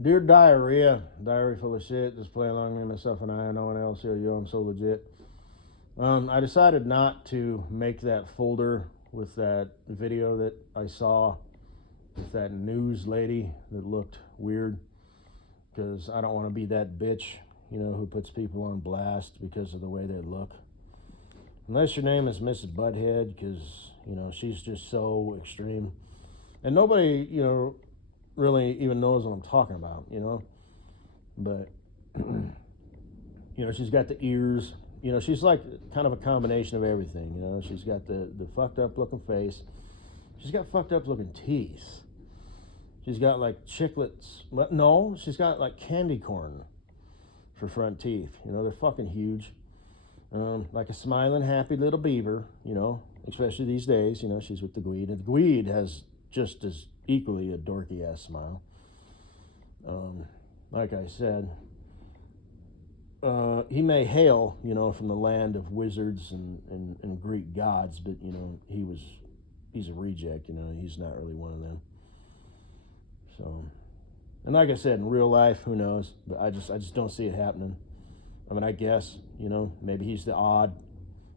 Dear Diarrhea, diary full of shit, just play along with myself and I, no one else here, yo, I'm so legit. I decided not to make that folder with that video that I saw with that news lady that looked weird because I don't want to be that bitch, who puts people on blast because of the way they look. Unless your name is Mrs. Butthead, because, she's just so extreme. And nobody, really even knows what I'm talking about. But, she's got the ears. She's like kind of a combination of everything. She's got the fucked up looking face. She's got fucked up looking teeth. She's got like chiclets. No, she's got like candy corn for front teeth. They're fucking huge. Like a smiling, happy little beaver, especially these days. She's with the Gweed. And the Gweed has just as equally a dorky ass smile. Like I said, he may hail, from the land of wizards and Greek gods, but, he's a reject, he's not really one of them. So, and like I said, in real life, who knows? But I just don't see it happening. I mean, I guess, maybe he's the odd,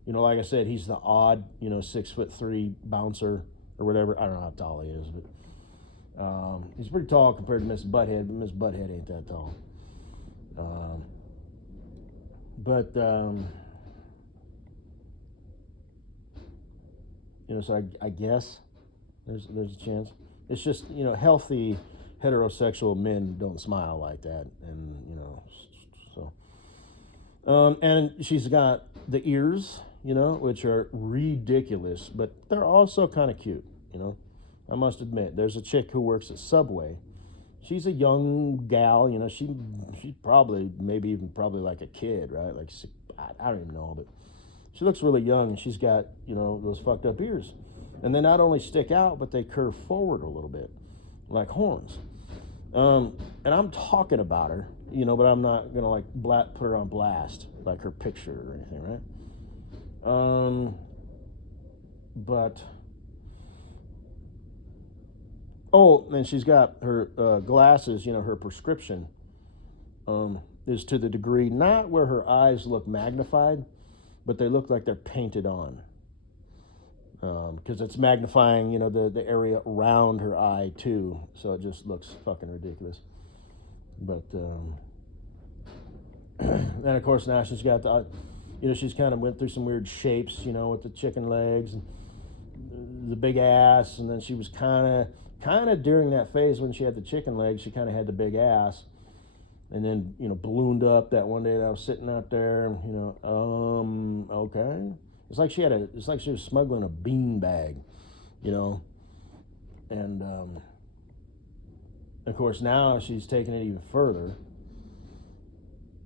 like I said, he's the odd, 6'3" bouncer or whatever. I don't know how tall he is, but he's pretty tall compared to Miss Butthead, but Miss Butthead ain't that tall. But so I guess there's a chance. It's just, healthy heterosexual men don't smile like that, and so. And she's got the ears, which are ridiculous, but they're also kind of cute. I must admit, there's a chick who works at Subway. She's a young gal, she's probably, maybe even probably like a kid, right? Like, I don't even know, but she looks really young. She's got, those fucked up ears. And they not only stick out, but they curve forward a little bit, like horns. And I'm talking about her, but I'm not going to like put her on blast, like her picture or anything, right? But oh, and she's got her glasses, her prescription is to the degree not where her eyes look magnified, but they look like they're painted on. Because it's magnifying, the area around her eye too, so it just looks fucking ridiculous. But and of course now she's got the, she's kind of went through some weird shapes, with the chicken legs and the big ass, and then she was kind of during that phase when she had the chicken legs, she kind of had the big ass, and then ballooned up that one day that I was sitting out there, and okay. It's like she was smuggling a bean bag, and of course now she's taking it even further,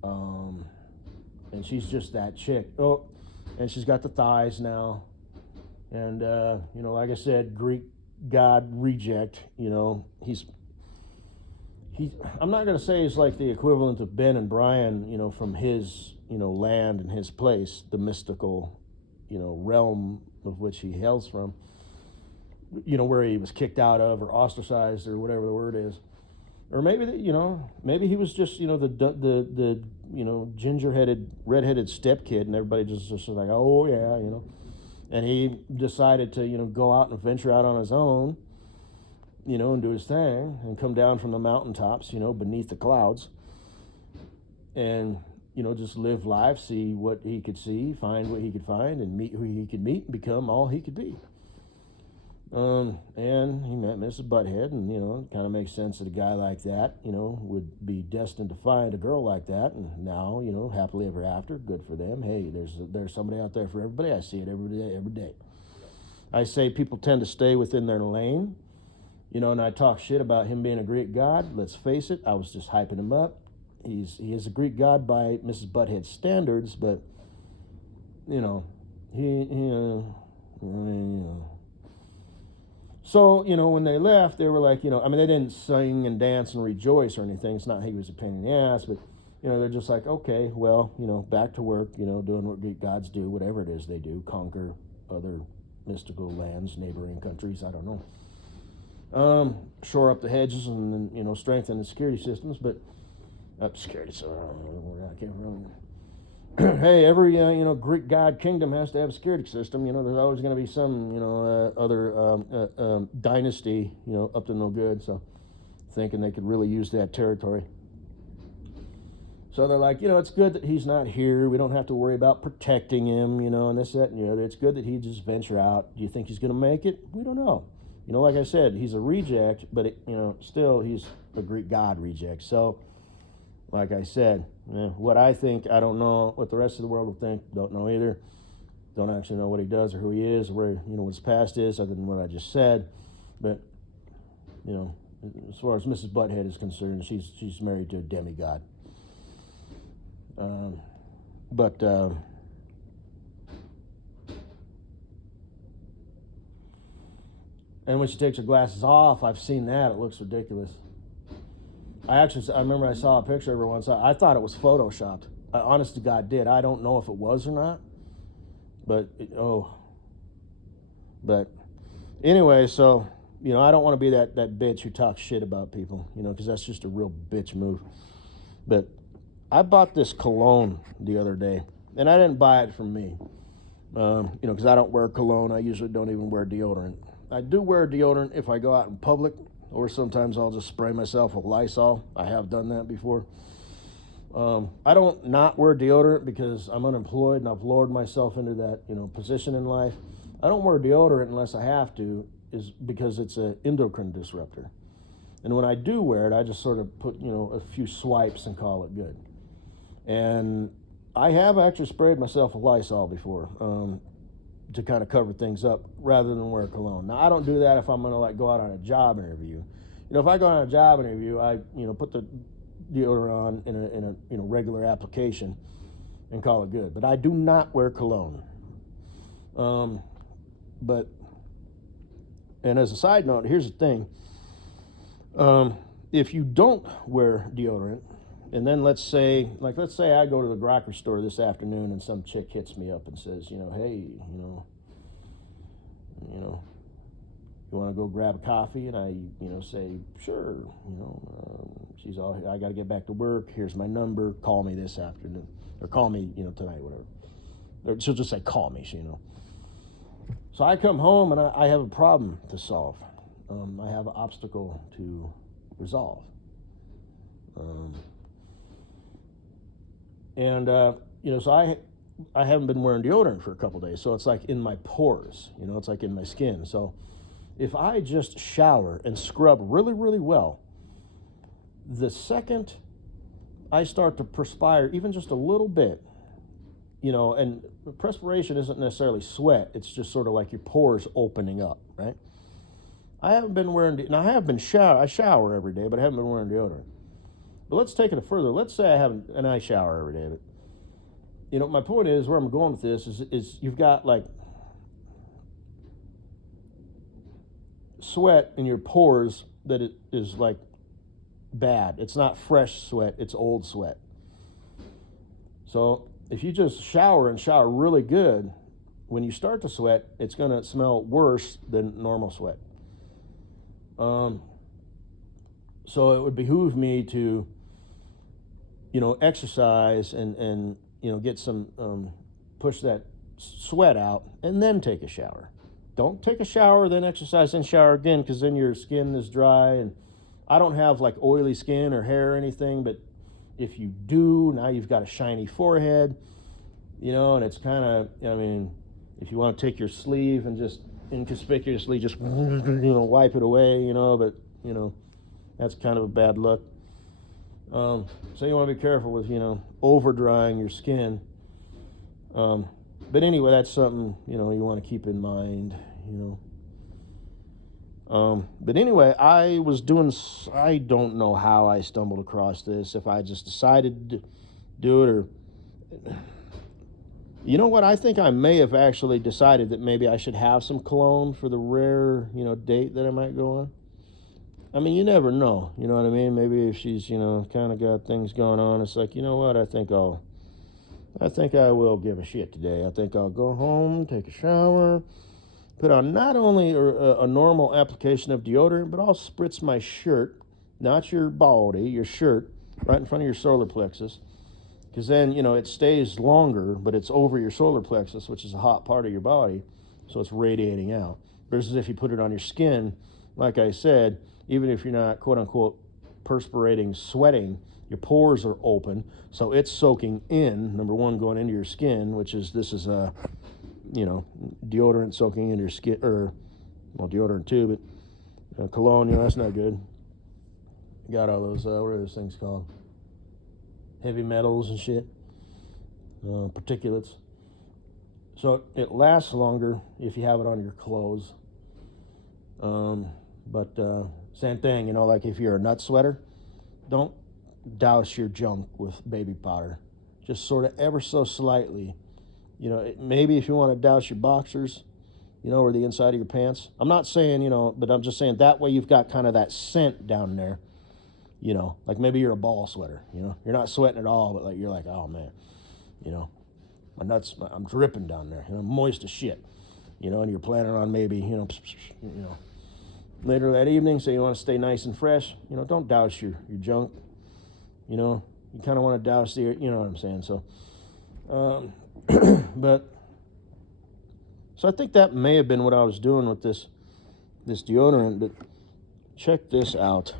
and she's just that chick. Oh, and she's got the thighs now, and like I said, Greek god reject. He's I'm not gonna say he's like the equivalent of Ben and Brian, from his land and his place, the mystical realm of which he hails from, where he was kicked out of or ostracized or whatever the word is. Or maybe, maybe he was just, the ginger-headed, red-headed step kid, and everybody just like, oh, yeah, And he decided to, go out and venture out on his own, and do his thing and come down from the mountaintops, beneath the clouds. And just live life, see what he could see, find what he could find, and meet who he could meet, and become all he could be. And he met Mrs. Butthead, and it kind of makes sense that a guy like that, would be destined to find a girl like that, and now, happily ever after, good for them. Hey, there's somebody out there for everybody. I see it every day. I say people tend to stay within their lane, and I talk shit about him being a Greek god. Let's face it, I was just hyping him up. He is a Greek god by Mrs. Butthead's standards, but So when they left, they were like, they didn't sing and dance and rejoice or anything. It's not he was a pain in the ass, but they're just like, okay, well, back to work, doing what Greek gods do, whatever it is they do, conquer other mystical lands, neighboring countries. I don't know. Shore up the hedges and then, strengthen the security systems, but security, so I can't remember. Hey, every Greek god kingdom has to have a security system. There's always going to be some other dynasty up to no good. So thinking they could really use that territory. So they're like, it's good that he's not here. We don't have to worry about protecting him, and this, that, and the other. It's good that he just venture out. Do you think he's going to make it? We don't know. Like I said, he's a reject, but still he's a Greek god reject. So, like I said, what I think, I don't know. What the rest of the world will think, don't know either. Don't actually know what he does or who he is or where, what his past is, other than what I just said. But, as far as Mrs. Butthead is concerned, she's married to a demigod. And when she takes her glasses off, I've seen that. It looks ridiculous. I remember I saw a picture of her once. I thought it was photoshopped. I honest to God did. I don't know if it was or not. But anyway, so, I don't want to be that bitch who talks shit about people, because that's just a real bitch move. But I bought this cologne the other day, and I didn't buy it from me, because I don't wear cologne. I usually don't even wear deodorant. I do wear deodorant if I go out in public, or sometimes I'll just spray myself with Lysol. I have done that before. I don't not wear deodorant because I'm unemployed and I've lowered myself into that, position in life. I don't wear deodorant unless I have to, is because it's an endocrine disruptor. And when I do wear it, I just sort of put, a few swipes and call it good. And I have actually sprayed myself with Lysol before, to kind of cover things up rather than wear cologne. Now, I don't do that if I'm going to go out on a job interview. If I go on a job interview, I put the deodorant on in a regular application and call it good. But I do not wear cologne. And as a side note, here's the thing. If you don't wear deodorant, and then let's say I go to the grocery store this afternoon and some chick hits me up and says, hey, you want to go grab a coffee? And I, say, sure, she's all, I got to get back to work. Here's my number. Call me this afternoon, or call me, tonight, whatever. Or she'll just say, call me, So I come home and I have a problem to solve. I have an obstacle to resolve. So I haven't been wearing deodorant for a couple days, so it's like in my pores, it's like in my skin. So if I just shower and scrub really, really well, the second I start to perspire even just a little bit, and perspiration isn't necessarily sweat, it's just sort of like your pores opening up, right? I haven't been wearing, now I shower every day, but I haven't been wearing deodorant. But let's take it further. Let's say I shower every day, but my point is, where I'm going with this is you've got like sweat in your pores that it is like bad. It's not fresh sweat, it's old sweat. So if you just shower really good, when you start to sweat, it's going to smell worse than normal sweat. So it would behoove me to, exercise and get some, push that sweat out and then take a shower. Don't take a shower, then exercise, then shower again, because then your skin is dry. And I don't have like oily skin or hair or anything, but if you do, now you've got a shiny forehead, and it's kind of, if you want to take your sleeve and just inconspicuously just, wipe it away, but, that's kind of a bad look. So you want to be careful with, over drying your skin. But anyway, that's something, you want to keep in mind, But anyway, I don't know how I stumbled across this, if I just decided to do it, or, you know what, I think I may have actually decided that maybe I should have some cologne for the rare, date that I might go on. You never know, you know what I mean? Maybe if she's, kind of got things going on, it's like, you know what, I think I will give a shit today. I think I'll go home, take a shower, put on not only a normal application of deodorant, but I'll spritz my shirt, not your body, your shirt, right in front of your solar plexus. Because then, it stays longer, but it's over your solar plexus, which is a hot part of your body, so it's radiating out. Versus if you put it on your skin, like I said, even if you're not, quote unquote, perspirating, sweating, your pores are open, so it's soaking in, number one, going into your skin, which is, this is deodorant soaking into your skin, or, well, deodorant too, but cologne, that's not good. Got all those, what are those things called? Heavy metals and shit, particulates. So it lasts longer if you have it on your clothes. But same thing, like if you're a nut sweater, don't douse your junk with baby powder. Just sort of ever so slightly. Maybe if you want to douse your boxers, or the inside of your pants. I'm not saying, but I'm just saying that way you've got kind of that scent down there. Like maybe you're a ball sweater, you're not sweating at all, but you're like, oh man, my nuts, I'm dripping down there, I'm moist as shit, and you're planning on maybe, later that evening, so you want to stay nice and fresh, don't douse your junk, you kind of want to douse the, you know what I'm saying, so, so I think that may have been what I was doing with this deodorant, but check this out.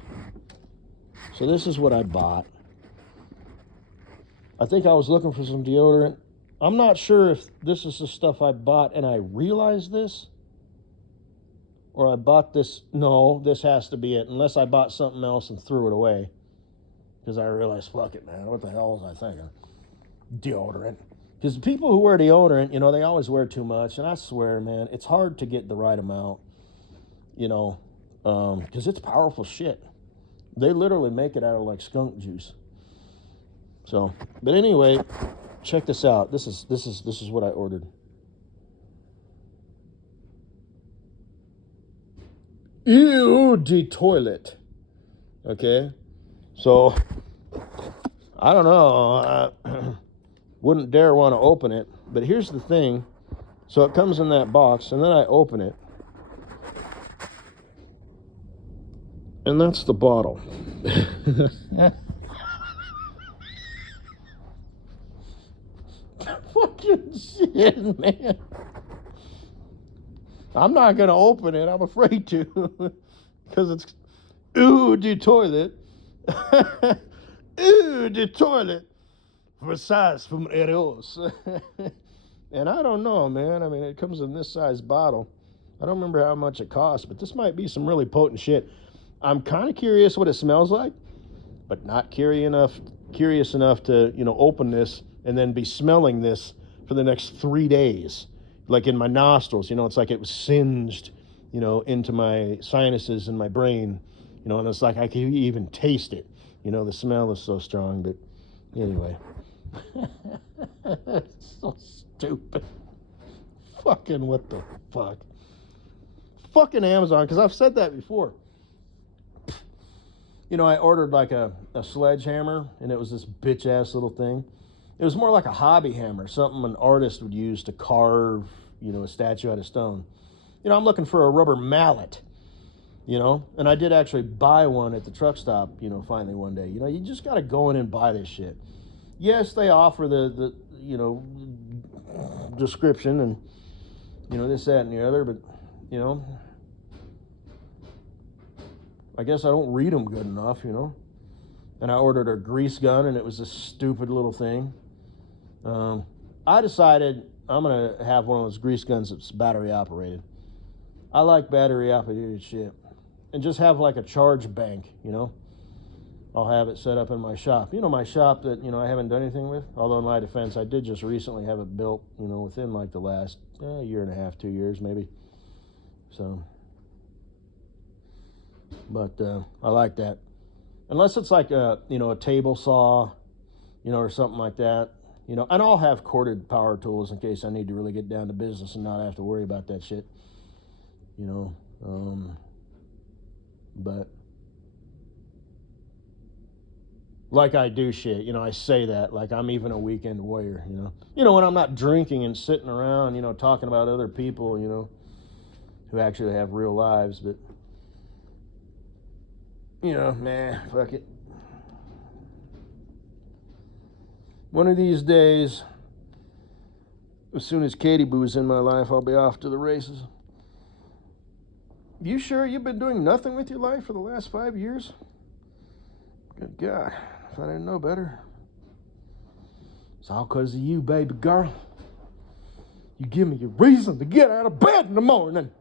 So this is what I bought. I think I was looking for some deodorant. I'm not sure if this is the stuff I bought and I realized this, or I bought this. No, this has to be it, unless I bought something else and threw it away. Because I realized, fuck it, man, what the hell was I thinking? Deodorant. Because people who wear deodorant, they always wear too much. And I swear, man, it's hard to get the right amount, because it's powerful shit. They literally make it out of skunk juice. So, but anyway, check this out. This is what I ordered. Ew, de toilet. Okay, so I don't know. I wouldn't dare want to open it. But here's the thing. So it comes in that box, and then I open it. And that's the bottle. Fucking shit, man. I'm not going to open it. I'm afraid to. Because it's, ooh, the toilet. Ooh, the toilet. For size from Eros. And I don't know, man. I mean, it comes in this size bottle. I don't remember how much it costs, but this might be some really potent shit. I'm kind of curious what it smells like, but not curious enough to, open this and then be smelling this for the next 3 days, like in my nostrils. It's like it was singed, into my sinuses and my brain, and it's like I can even taste it. The smell is so strong, but anyway. It's so stupid. Fucking what the fuck? Fucking Amazon, because I've said that before. I ordered a sledgehammer, and it was this bitch-ass little thing. It was more like a hobby hammer, something an artist would use to carve, a statue out of stone. I'm looking for a rubber mallet, and I did actually buy one at the truck stop, finally one day. You just got to go in and buy this shit. Yes, they offer the description and, this, that, and the other, but, I guess I don't read them good enough, And I ordered a grease gun, and it was this stupid little thing. I decided I'm going to have one of those grease guns that's battery operated. I like battery operated shit. And just have a charge bank, I'll have it set up in my shop. My shop that, I haven't done anything with. Although in my defense, I did just recently have it built, within the last year and a half, 2 years maybe. So... But I like that. Unless it's a table saw, or something like that. And I'll have corded power tools in case I need to really get down to business and not have to worry about that shit. But I do shit, I say that I'm even a weekend warrior, when I'm not drinking and sitting around, talking about other people, who actually have real lives, but man, fuck it. One of these days, as soon as Katie Boo's in my life, I'll be off to the races. You sure you've been doing nothing with your life for the last 5 years? Good God, if I didn't know better. It's all because of you, baby girl. You give me a reason to get out of bed in the morning.